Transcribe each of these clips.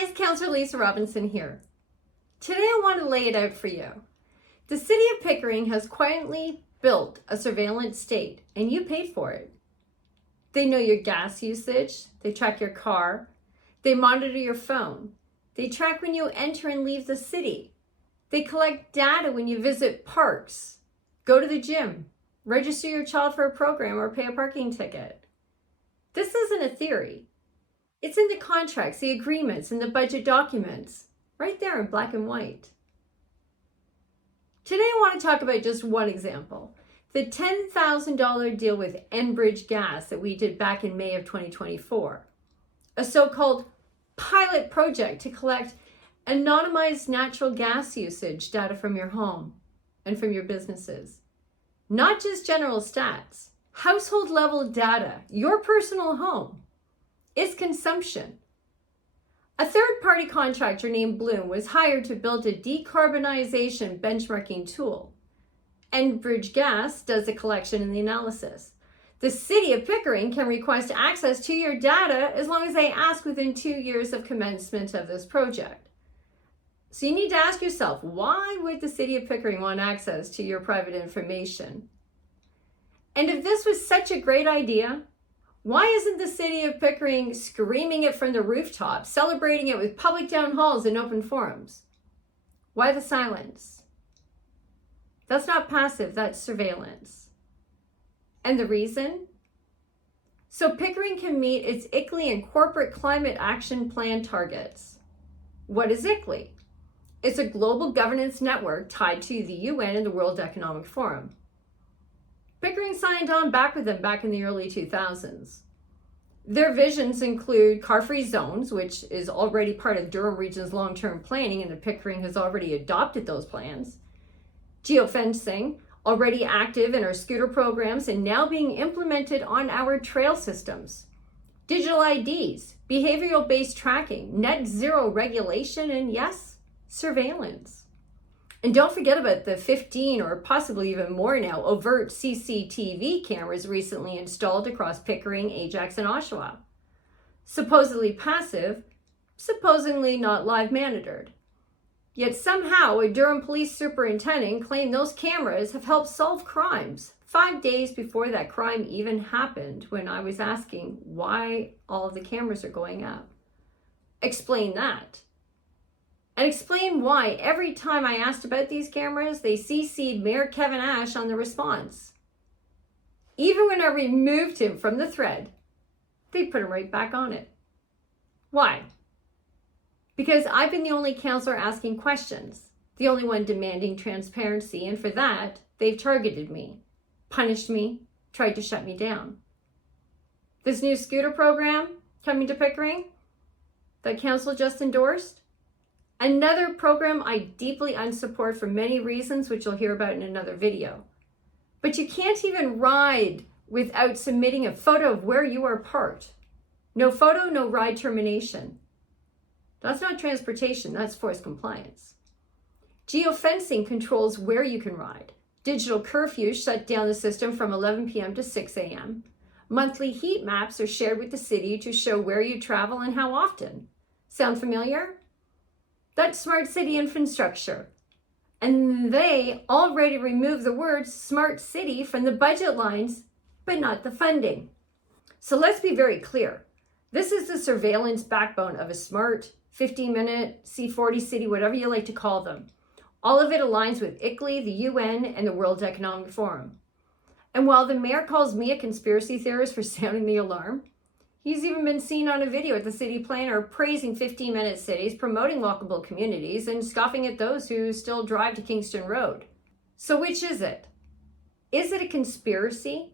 guys, Councillor Lisa Robinson here. Today I want to lay it out for you. The City of Pickering has quietly built a surveillance state and you paid for it. They know your gas usage, they track your car, they monitor your phone, they track when you enter and leave the city, they collect data when you visit parks, go to the gym, register your child for a program or pay a parking ticket. This isn't a theory. It's in the contracts, the agreements, and the budget documents, right there in black and white. Today I want to talk about just one example, the $10,000 deal with Enbridge gas that we did back in May of 2024, a so-called pilot project to collect anonymized natural gas usage data from your home and from your businesses. Not just general stats, household level data, your personal home. Its consumption. A third-party contractor named Bloom was hired to build a decarbonization benchmarking tool. Enbridge Gas does the collection and the analysis. The City of Pickering can request access to your data as long as they ask within 2 years of commencement of this project. So you need to ask yourself, why would the City of Pickering want access to your private information? And if this was such a great idea, why isn't the City of Pickering screaming it from the rooftops, celebrating it with public town halls and open forums? Why the silence? That's not passive, that's surveillance. And the reason? So Pickering can meet its ICLEI and Corporate Climate Action Plan targets. What is ICLEI? It's a global governance network tied to the UN and the World Economic Forum. Pickering signed on back with them back in the early 2000s. Their visions include car-free zones, which is already part of Durham Region's long-term planning, and the Pickering has already adopted those plans. Geo-fencing, already active in our scooter programs and now being implemented on our trail systems. Digital IDs, behavioral-based tracking, net zero regulation, and yes, surveillance. And don't forget about the 15 or possibly even more now overt CCTV cameras recently installed across Pickering, Ajax, and Oshawa. Supposedly passive, supposedly not live monitored. Yet somehow a Durham police superintendent claimed those cameras have helped solve crimes 5 days before that crime even happened, when I was asking why all of the cameras are going up. Explain that. And explain why every time I asked about these cameras, they CC'd Mayor Kevin Ash on the response. Even when I removed him from the thread, they put him right back on it. Why? Because I've been the only councillor asking questions, the only one demanding transparency, and for that, they've targeted me, punished me, tried to shut me down. This new scooter program coming to Pickering that council just endorsed, another program I deeply unsupport for many reasons, which you'll hear about in another video. But you can't even ride without submitting a photo of where you are parked. No photo, no ride termination. That's not transportation, that's forced compliance. Geo-fencing controls where you can ride. Digital curfews shut down the system from 11 p.m. to 6 a.m. Monthly heat maps are shared with the city to show where you travel and how often. Sound familiar? That's smart city infrastructure. And they already removed the word smart city from the budget lines, but not the funding. So let's be very clear. This is the surveillance backbone of a smart 15-minute C40 city, whatever you like to call them. All of it aligns with ICLEI, the UN, and the World Economic Forum. And while the mayor calls me a conspiracy theorist for sounding the alarm, he's even been seen on a video at the city planner praising 15-minute cities, promoting walkable communities, and scoffing at those who still drive to Kingston Road. So which is it? Is it a conspiracy?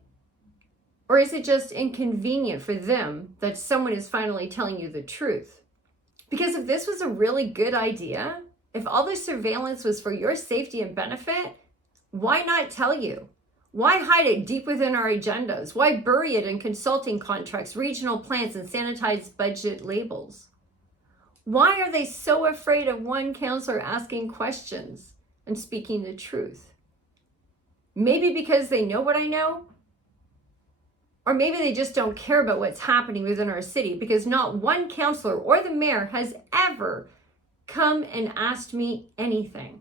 Or is it just inconvenient for them that someone is finally telling you the truth? Because if this was a really good idea, if all this surveillance was for your safety and benefit, why not tell you? Why hide it deep within our agendas? Why bury it in consulting contracts, regional plans, and sanitized budget labels? Why are they so afraid of one councillor asking questions and speaking the truth? Maybe because they know what I know? Or maybe they just don't care about what's happening within our city, because not one councillor or the mayor has ever come and asked me anything.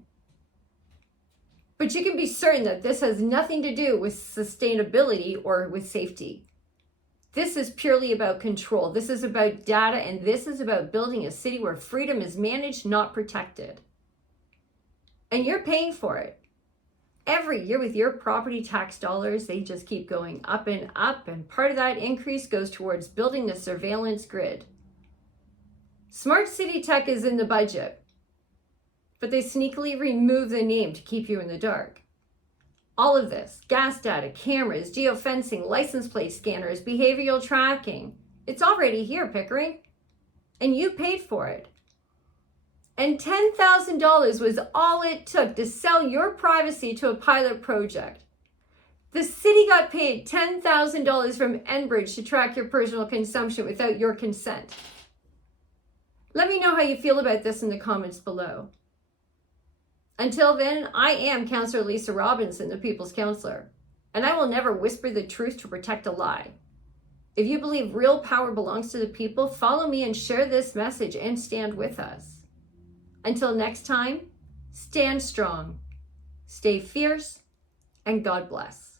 But you can be certain that this has nothing to do with sustainability or with safety. This is purely about control. This is about data, and this is about building a city where freedom is managed, not protected. And you're paying for it. Every year with your property tax dollars, they just keep going up, and part of that increase goes towards building the surveillance grid. Smart city tech is in the budget, but they sneakily remove the name to keep you in the dark. All of this, gas data, cameras, geo-fencing, license plate scanners, behavioral tracking, it's already here, Pickering, and you paid for it. And $10,000 was all it took to sell your privacy to a pilot project. The city got paid $10,000 from Enbridge to track your personal consumption without your consent. Let me know how you feel about this in the comments below. Until then, I am Councillor Lisa Robinson, the People's Councillor, and I will never whisper the truth to protect a lie. If you believe real power belongs to the people, follow me and share this message and stand with us. Until next time, stand strong, stay fierce, and God bless.